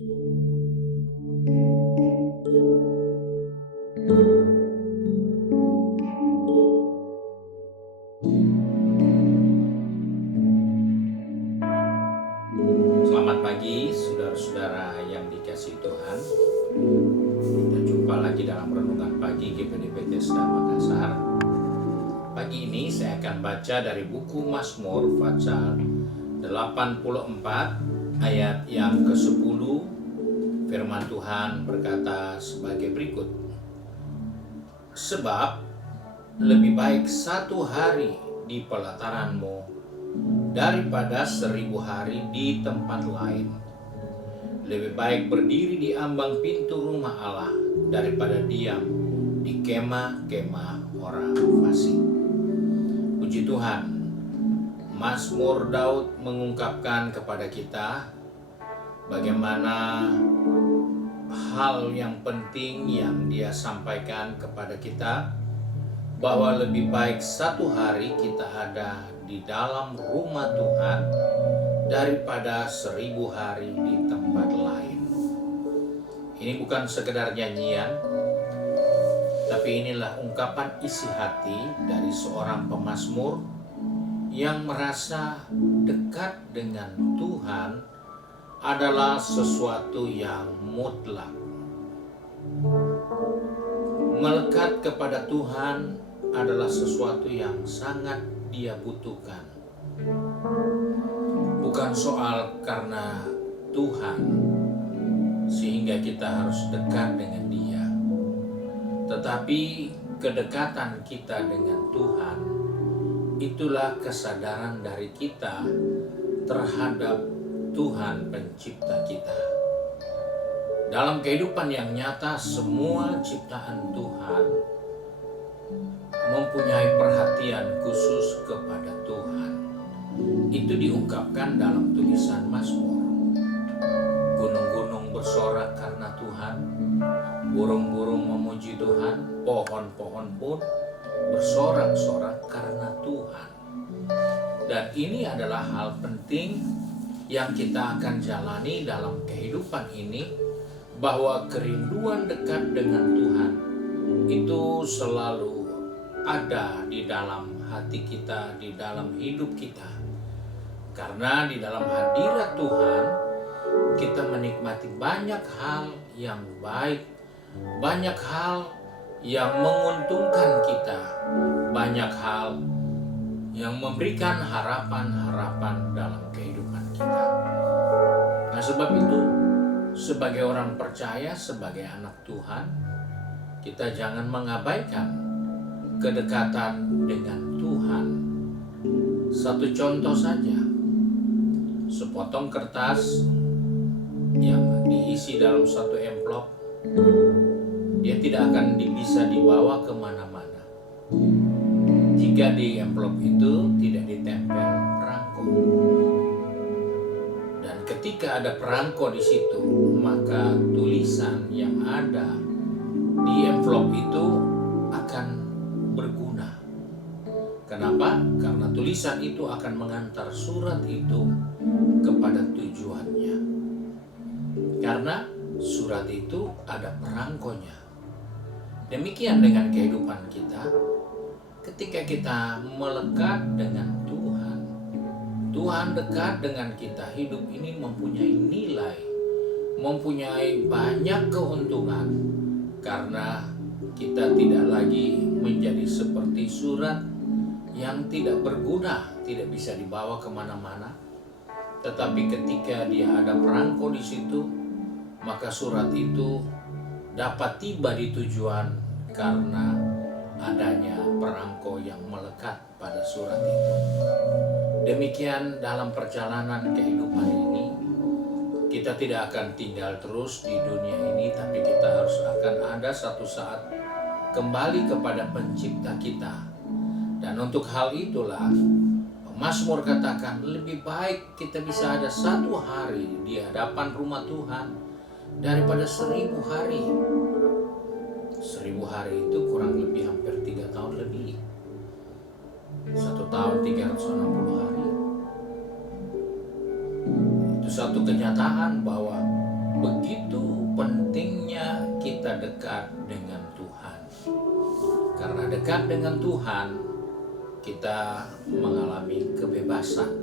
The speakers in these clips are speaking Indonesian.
Selamat pagi, saudara-saudara yang dikasihi Tuhan. Kita jumpa lagi dalam Renungan Pagi GPD Bethesda Makassar. Pagi ini saya akan baca dari buku Mazmur pasal 84 ayat yang ke-10. Firman Tuhan berkata sebagai berikut. Sebab lebih baik 1 hari di pelataranmu daripada 1000 hari di tempat lain. Lebih baik berdiri di ambang pintu rumah Allah daripada diam di kemah-kemah orang fasik. Puji Tuhan, Mazmur Daud mengungkapkan kepada kita bagaimana hal yang penting yang dia sampaikan kepada kita, bahwa lebih baik 1 hari kita ada di dalam rumah Tuhan daripada 1000 hari di tempat lain. Ini bukan sekedar nyanyian, tapi inilah ungkapan isi hati dari seorang pemazmur yang merasa dekat dengan Tuhan adalah sesuatu yang mutlak. Melekat kepada Tuhan adalah sesuatu yang sangat dia butuhkan. Bukan soal karena Tuhan sehingga kita harus dekat dengan Dia, tetapi kedekatan kita dengan Tuhan itulah kesadaran dari kita terhadap Tuhan pencipta kita. Dalam kehidupan yang nyata, semua ciptaan Tuhan mempunyai perhatian khusus kepada Tuhan. Itu diungkapkan dalam tulisan Mazmur. Gunung-gunung bersorak karena Tuhan, burung-burung memuji Tuhan, pohon-pohon pun bersorak-sorak karena Tuhan. Dan ini adalah hal penting yang kita akan jalani dalam kehidupan ini, bahwa kerinduan dekat dengan Tuhan itu selalu ada di dalam hati kita, di dalam hidup kita. Karena di dalam hadirat Tuhan kita menikmati banyak hal yang baik, banyak hal yang menguntungkan kita, banyak hal yang memberikan harapan-harapan dalam kehidupan kita. Nah, sebab itu sebagai orang percaya, sebagai anak Tuhan, kita jangan mengabaikan kedekatan dengan Tuhan. Satu contoh saja, sepotong kertas yang diisi dalam satu amplop, dia tidak akan bisa dibawa kemana-mana jika di amplop itu tidak ditempel perangko. Dan ketika ada perangko di situ, maka tulisan yang ada di amplop itu akan berguna. Kenapa? Karena tulisan itu akan mengantar surat itu kepada tujuannya. Karena surat itu ada perangkonya. Demikian dengan kehidupan kita. Ketika kita melekat dengan Tuhan, Tuhan dekat dengan kita, hidup ini mempunyai nilai, mempunyai banyak keuntungan, karena kita tidak lagi menjadi seperti surat yang tidak berguna, tidak bisa dibawa kemana-mana. Tetapi ketika dia ada perangko di situ, maka surat itu dapat tiba di tujuan karena adanya perangko yang melekat pada surat itu. Demikian dalam perjalanan kehidupan ini, kita tidak akan tinggal terus di dunia ini, tapi kita harus akan ada satu saat kembali kepada pencipta kita. Dan untuk hal itulah Mazmur katakan, lebih baik kita bisa ada 1 hari di hadapan rumah Tuhan daripada 1000 hari. 1000 hari itu kurang lebih hampir 3 tahun lebih. 1 tahun 360 hari. Itu satu kenyataan bahwa kita dekat dengan Tuhan. Karena dekat dengan Tuhan, kita mengalami kebebasan.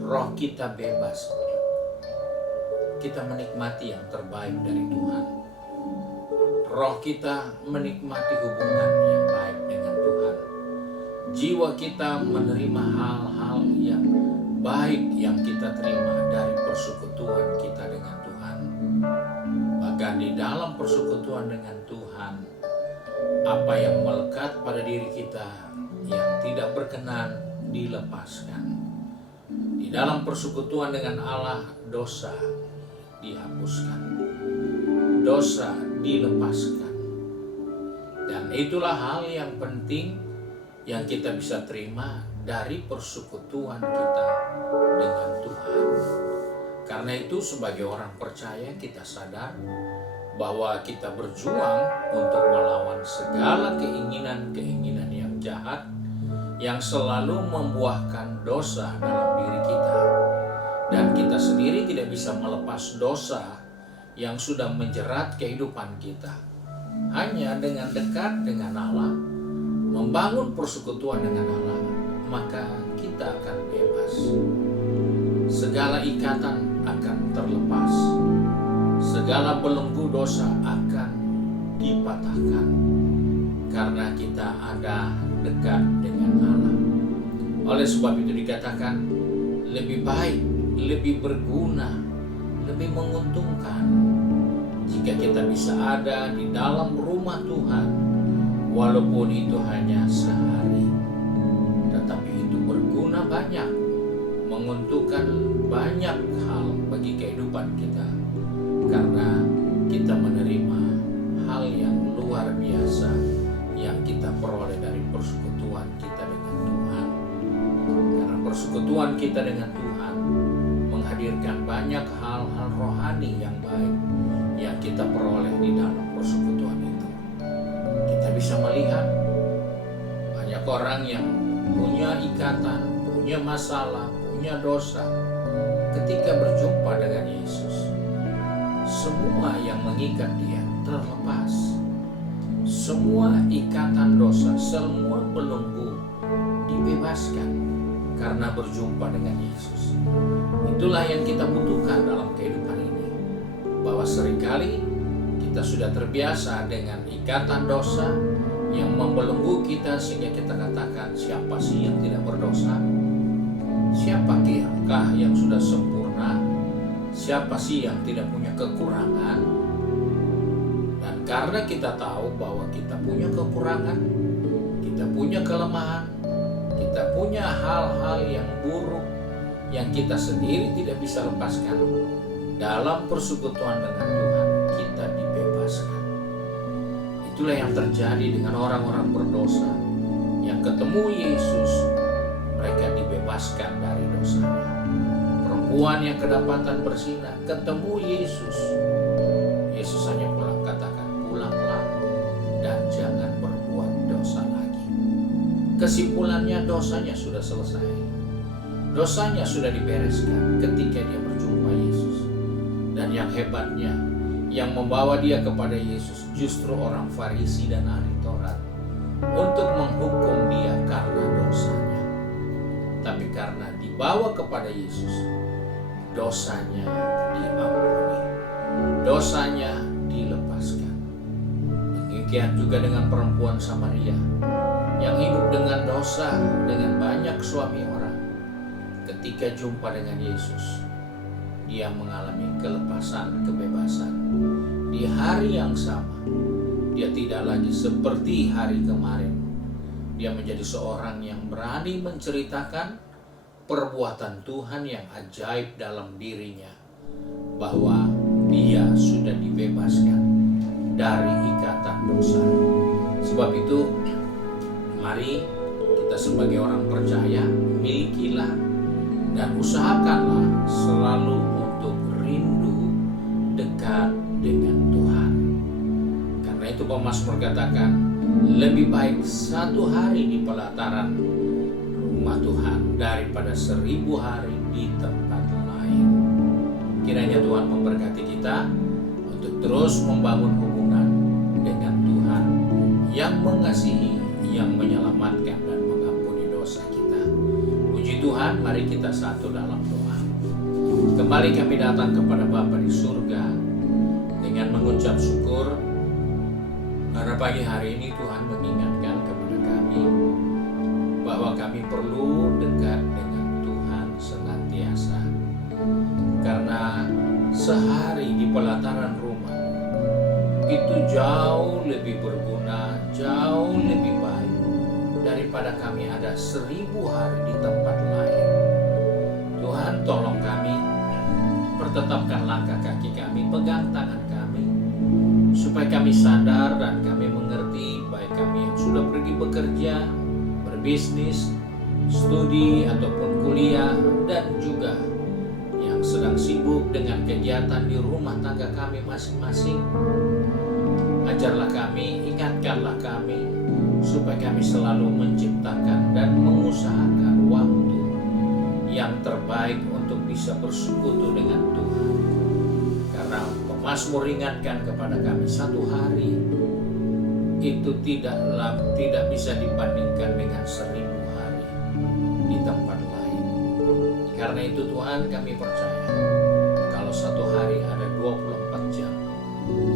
Roh kita bebas. Kita menikmati yang terbaik dari Tuhan. Roh kita menikmati hubungan yang baik dengan Tuhan. Jiwa kita menerima hal-hal yang baik yang kita terima dari persekutuan kita dengan Tuhan. Bahkan di dalam persekutuan dengan Tuhan, apa yang melekat pada diri kita yang tidak berkenan dilepaskan. Di dalam persekutuan dengan Allah, dosa dihapuskan, dosa dilepaskan. Dan itulah hal yang penting yang kita bisa terima dari persekutuan kita dengan Tuhan. Karena itu sebagai orang percaya kita sadar bahwa kita berjuang untuk melawan segala keinginan-keinginan yang jahat yang selalu membuahkan dosa dalam diri kita. Dan kita sendiri tidak bisa melepas dosa yang sudah menjerat kehidupan kita. Hanya dengan dekat dengan Allah, membangun persekutuan dengan Allah, maka kita akan bebas. Segala ikatan akan terlepas. Segala belenggu dosa akan dipatahkan. Karena kita ada dekat dengan Allah. Oleh sebab itu dikatakan, lebih baik, lebih berguna, lebih menguntungkan jika kita bisa ada di dalam rumah Tuhan, walaupun itu hanya sehari. Tetapi itu berguna banyak, menguntungkan banyak hal bagi kehidupan kita, karena kita menerima hal yang luar biasa yang kita peroleh dari persekutuan kita dengan Tuhan. Karena persekutuan kita dengan Tuhan menghadirkan banyak hal-hal rohani yang baik yang kita peroleh di dalam persekutuan itu. Kita bisa melihat banyak orang yang punya ikatan, punya masalah, punya dosa. Ketika berjumpa dengan Yesus, semua yang mengikat dia terlepas. Semua ikatan dosa, semua belenggu dibebaskan karena berjumpa dengan Yesus. Itulah yang kita butuhkan dalam kehidupan ini. Bahwa seringkali kita sudah terbiasa dengan ikatan dosa yang membelenggu kita sehingga kita katakan, siapa sih yang tidak berdosa? Siapakah yang sudah sempurna? Siapa sih yang tidak punya kekurangan? Dan karena kita tahu bahwa kita punya kekurangan, kita punya kelemahan, kita punya hal-hal yang buruk yang kita sendiri tidak bisa lepaskan, dalam persekutuan dengan Tuhan kita dibebaskan. Itulah yang terjadi dengan orang-orang berdosa yang ketemu Yesus, mereka dibebaskan dari dosanya. Perempuan yang kedapatan berzina ketemu Yesus, Yesus hanya pulang katakan, pulanglah dan jangan berbuat dosa lagi. Kesimpulannya, dosanya sudah selesai. Dosanya sudah dibereskan ketika dia berjumpa Yesus. Dan yang hebatnya, yang membawa dia kepada Yesus justru orang Farisi dan ahli Taurat untuk menghukum dia karena dosanya. Tapi karena dibawa kepada Yesus, dosanya diampuni, dosanya dilepaskan. Demikian juga dengan perempuan Samaria yang hidup dengan dosa dengan banyak suami orang. Ketika jumpa dengan Yesus, dia mengalami kelepasan, kebebasan. Di hari yang sama, dia tidak lagi seperti hari kemarin. Dia menjadi seorang yang berani menceritakan perbuatan Tuhan yang ajaib dalam dirinya, bahwa dia sudah dibebaskan dari ikatan dosa. Sebab itu, mari kita sebagai orang percaya milikilah dan usahakanlah selalu untuk rindu dekat dengan Tuhan. Karena itu pemazmur katakan, lebih baik satu hari di pelataran rumah Tuhan daripada 1000 hari di tempat lain. Kiranya Tuhan memberkati kita untuk terus membangun hubungan yang mengasihi, yang menyelamatkan dan mengampuni dosa kita. Puji Tuhan, mari kita satu dalam doa. Kembali kami datang kepada Bapa di surga dengan mengucap syukur karena pagi hari ini Tuhan mengingatkan kepada kami bahwa kami perlu dekat dengan Tuhan senantiasa. Karena sehari di pelataran rumah itu jauh lebih berguna, jauh lebih baik daripada kami ada 1000 hari di tempat lain. Tuhan, tolong kami, pertetapkan langkah kaki kami, pegang tangan kami, supaya kami sadar dan kami mengerti, baik kami yang sudah pergi bekerja, berbisnis, studi ataupun kuliah, dan juga yang sedang sibuk dengan kegiatan di rumah tangga kami masing-masing. Ajarlah kami, ingatkanlah kami, supaya kami selalu menciptakan dan mengusahakan waktu yang terbaik untuk bisa bersekutu dengan Tuhan. Karena Mazmur ingatkan kepada kami, satu hari itu tidak bisa dibandingkan dengan 1000 hari di tempat lain. Karena itu Tuhan, kami percaya kalau satu hari ada 24 jam,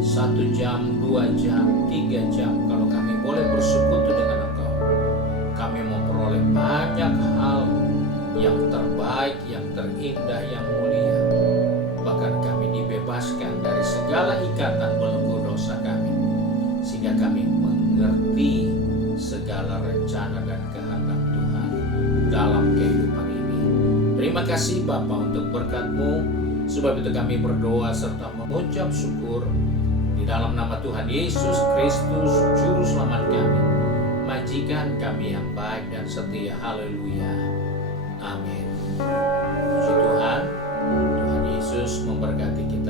1 jam, 2 jam, 3 jam, kalau kami boleh bersekutu dengan Engkau, kami memperoleh banyak hal yang terbaik, yang terindah, yang mulia. Bahkan kami dibebaskan dari segala ikatan belenggu dosa kami, sehingga kami mengerti segala rencana dan kehendak Tuhan dalam kehidupan ini. Terima kasih Bapa untuk berkat-Mu. Sebab itu kami berdoa serta mengucap syukur di dalam nama Tuhan Yesus Kristus, Juru Selamat kami, majikan kami yang baik dan setia. Haleluya. Amin. Puji Tuhan. Tuhan Yesus memberkati kita.